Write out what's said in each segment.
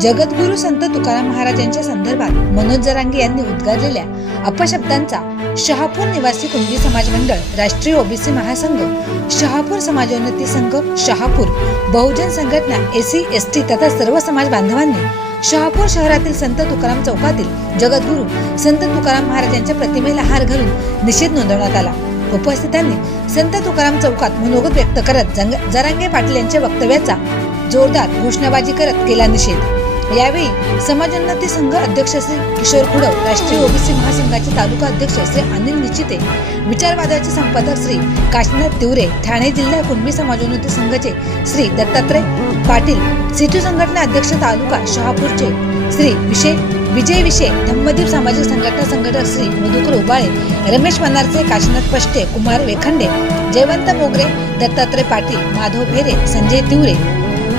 जगद्गुरु संत तुकाराम महाराजांच्या संदर्भात मनोज जरांगे यांनी उद्गारलेल्या अपशब्दांचा शहापूर निवासी कुणबी समाज मंडळ राष्ट्रीय ओबीसी महासंघ शहापूर समाजोन्नती संघ शहापूर बहुजन संघटना एसी एस टी तथा सर्व समाज बांधवांनी शहापूर शहरातील संत तुकाराम चौकातील जगद्गुरु संत तुकाराम महाराजांच्या प्रतिमेला हार घालून निषेध नोंदवण्यात आला. उपस्थितांनी संत तुकाराम चौकात मनोगत व्यक्त करत जंग- जरांगे पाटील यांच्या वक्तव्याचा जोरदार घोषणाबाजी करत केला निषेध. यावेळी समाजोन्नती संघ अध्यक्ष श्री किशोर खुडव राष्ट्रीय ओबीसी महासंघाचे तालुका अध्यक्ष श्री अनिल निचिते विचारवादाचे संपादक श्री काशीनाथ तिवरे ठाणे जिल्हा कुणबी समाजोन्नती संघाचे श्री दत्तात्रय पाटील सिटू संघटना अध्यक्ष तालुका शहापूरचे श्री विषय विजय विषय धम्मदीप सामाजिक संघटना संघटक श्री मधुकर उबाळे रमेश मनारचे काशीनाथ पष्टे कुमार वेखंडे जयवंत मोगरे दत्तात्रय पाटील माधव भेरे संजय तिवरे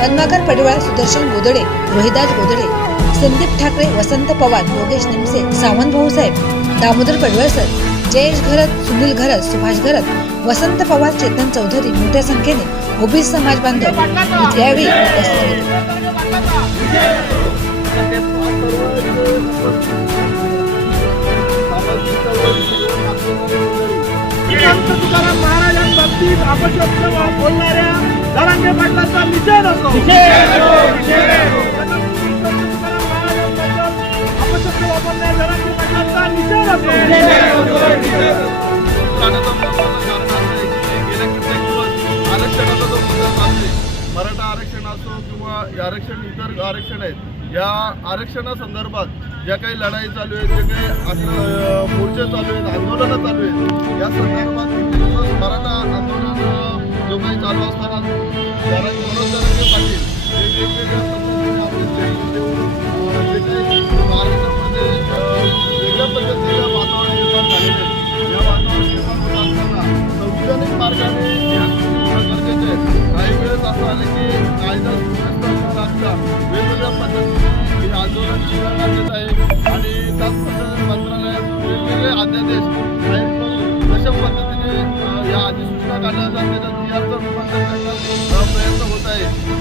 रत्नाकर पडवाळ सुदर्शन गोदडे रोहिदास गोदडे संदीप ठाकरे वसंत पवार योगेश निमसे सावंत भाऊसाहेब दामोदर पडवळसर जयेश घरत सुनील घरत सुभाष घरत वसंत पवार चेतन चौधरी मोठ्या संख्येने ओबीस समाज बांधव यावेळी उपस्थित महाराजांबाबतीत अपशब्द बोलणाऱ्या धरांगे पाटलांचा निषेध असो अपशब्द वापरणाऱ्या धरांगे पाटलांचा निषेध मराठा आरक्षण असो किंवा आरक्षण इतर आरक्षण आहेत या आरक्षणासंदर्भात ज्या काही लढाई चालू आहेत जे काही मोर्चे चालू आहेत आंदोलनं चालू आहेत या संदर्भात मराठा आंदोलन जो काही चालू असताना जरा पाटील हे वेगवेगळ्या पद्धतीने जे काही महाराष्ट्रामध्ये वेगळ्या पद्धतीचं वातावरण निर्माण झालेलं आहे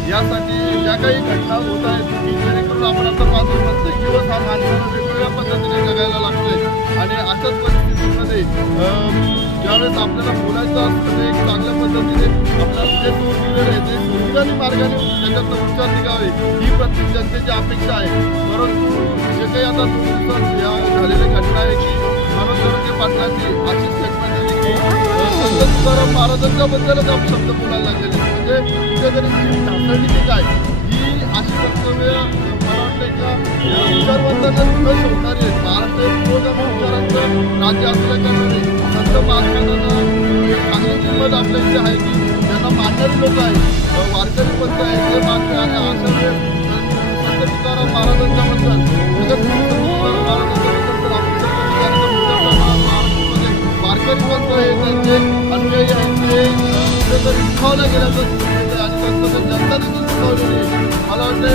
यासाठी ज्या काही घटना होत आहेत की जेणेकरून आपण आता पाहतो प्रत्येक दिवस हा माणसाला वेगवेगळ्या पद्धतीने जगायला लागतोय. आणि अशाच परिस्थितीमध्ये ज्यावेळेस आपल्याला बोलायचं असतं ते एक चांगल्या पद्धतीने आपल्याला जे दूर दिलेलं आहे ते दुर्गानी मार्गाने त्याच्यातनं उच्चार निघावे ही प्रत्येक जनतेची अपेक्षा आहे. परंतु जे काही आता दोन या झालेल्या घटना आहे की मनोज जरांगे पाटलांनी अशी स्टेटमेंट दिली की अं, संत तुकाराम महाराजांच्या आपण शब्द बोलायला लागलेले म्हणजे कुठेतरी जी ढासळली काय ही अशी वक्तव्य मला वाटतं का या विचारवंतांना न शोधणारी आहेत महाराष्ट्र हे विचारांचं राज्य असल्या कारणाने संत महात्मांना एक चांगली किंमत आपल्या इथे आहे की त्यांना मानणारी लोक आहेत वारकरी पंथ आहे ते मानते आणि अशा संत तुकाराम महाराजांच्याबद्दल वारकरी पंथ आहे त्यांचे अन्यायी आहेत ते अं, कुठेतरी दुखावल्या गेल्याचं मला वाटतं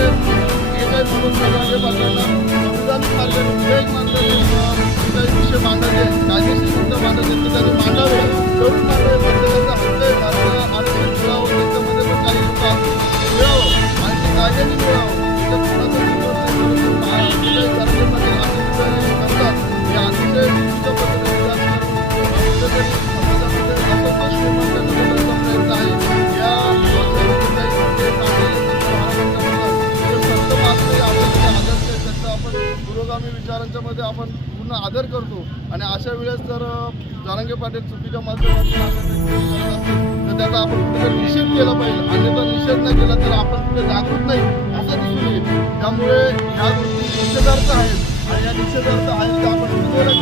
हे काही म्हणून पाटलांना विधेयक काही विषय मांडायचे कायदेशीर मांडायचे ते त्यांनी मांडावे करून मांडावे प्रत्येकाचा हक्क आहे भारताला आरक्षण मिळावं त्याच्यामध्ये पण काही मिळावं आणि ते कायद्याने मिळावं आम्ही विचारांच्या मध्ये आपण पूर्ण आदर करतो आणि अशा वेळेस जर जारंगे पाटील चुकीच्या माध्यमातून तर त्याचा आपण कुठेतरी निषेध केला पाहिजे. अन्यथा निषेध नाही केला तर आपण कुठे जागृत नाही असं दिसून येईल. त्यामुळे ह्या गोष्टी निषेधार्थ आहेत आणि या निषेधार्थ आहेत त्या आपण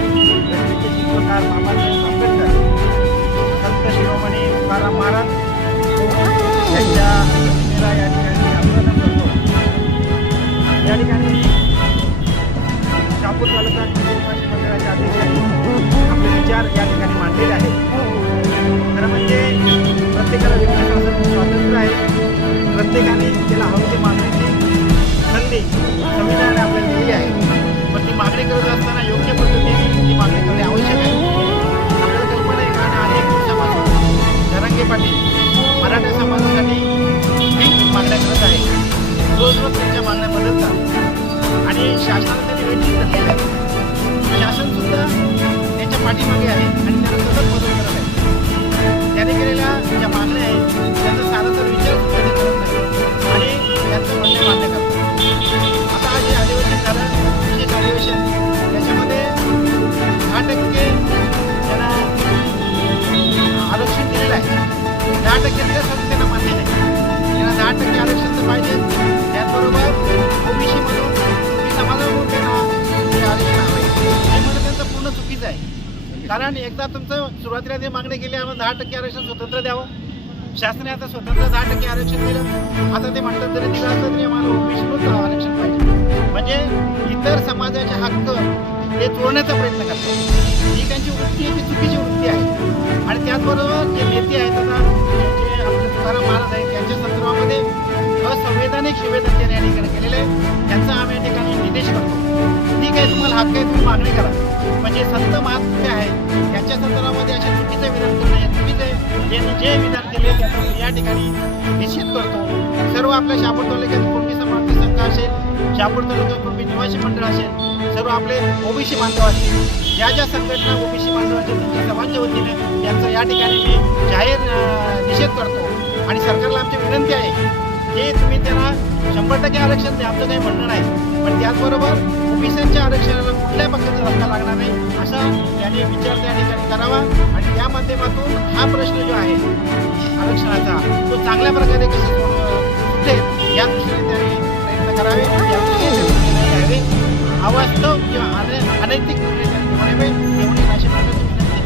प्रकार बाबासाहेब आंबेडकर संत या ठिकाणी आंदोलन ठिकाणी शापूर तालुका निवासी आपले विचार या ठिकाणी मांडलेले आहेत खरं म्हणजे प्रत्येकाला विकासाचं आहे प्रत्येकाने त्याला हवी मागण्याची संधी संविधानाने आपल्याला दिली आहे. शासन सुद्धा त्याच्या पाठीमागे आहे. आणि कारण एकदा तुमचं सुरुवातीला ते मागणी केली आम्हाला दहा टक्के आरक्षण स्वतंत्र द्यावं. शासनाने आता स्वतंत्र दहा टक्के आरक्षण दिलं. आता ते म्हणतात तरी दिलं असलं तरी आम्हाला ओबीसीनच आरक्षण पाहिजे. म्हणजे इतर समाजाचे हक्क ते चोरण्याचा प्रयत्न करतात. ही त्यांची वृत्ती आहे ती चुकीची वृत्ती आहे. आणि त्याचबरोबर जे नेते आहेत आता जे आपले तुकाराम महाराज आहेत त्यांच्या संदर्भामध्ये असंवैधानिक शिवेदन त्यांनी या ठिकाणी केलेले आहे. त्यांचा आम्ही या ठिकाणी निदेश करतो ठीक आहे तुम्हाला हक्क आहे तुम्ही मागणी करा. म्हणजे संत महात्मे आहेत. त्यांच्या संदर्भामध्ये असे चुकीचे विधान करणं हे चुकीचं आहे. जे जे विधान केले त्याचा या ठिकाणी निश्चित करतो. सर्व आपल्या शापूर तालुक्यात कुणबी समाज संघ असेल शापूर तालुक्यात कुणबी निवासी मंडळ असेल सर्व आपले ओबीसी बांधव असतील ज्या ज्या संघटना ओबीसी बांधव त्यांच्या सर्वांच्या वतीने त्यांचा या ठिकाणी मी जाहीर निषेध करतो. आणि सरकारला आमची विनंती आहे हे तुम्ही त्याला शंभर टक्के आरक्षण द्या आमचं काही म्हणणं नाही. पण त्याचबरोबर ओबीसीच्या आरक्षणाला कुठल्याही पक्षाचा धक्का लागणार नाही असा त्यांनी विचार त्या ठिकाणी करावा. आणि त्या माध्यमातून हा प्रश्न जो आहे आरक्षणाचा तो चांगल्या प्रकारे कसं सुटेल या दृष्टीने त्यांनी प्रयत्न करावे. अवास्तव किंवा अनैतिक म्हणावे एवढी अशी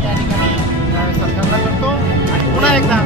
या ठिकाणी सरकारला करतो. आणि पुन्हा एकदा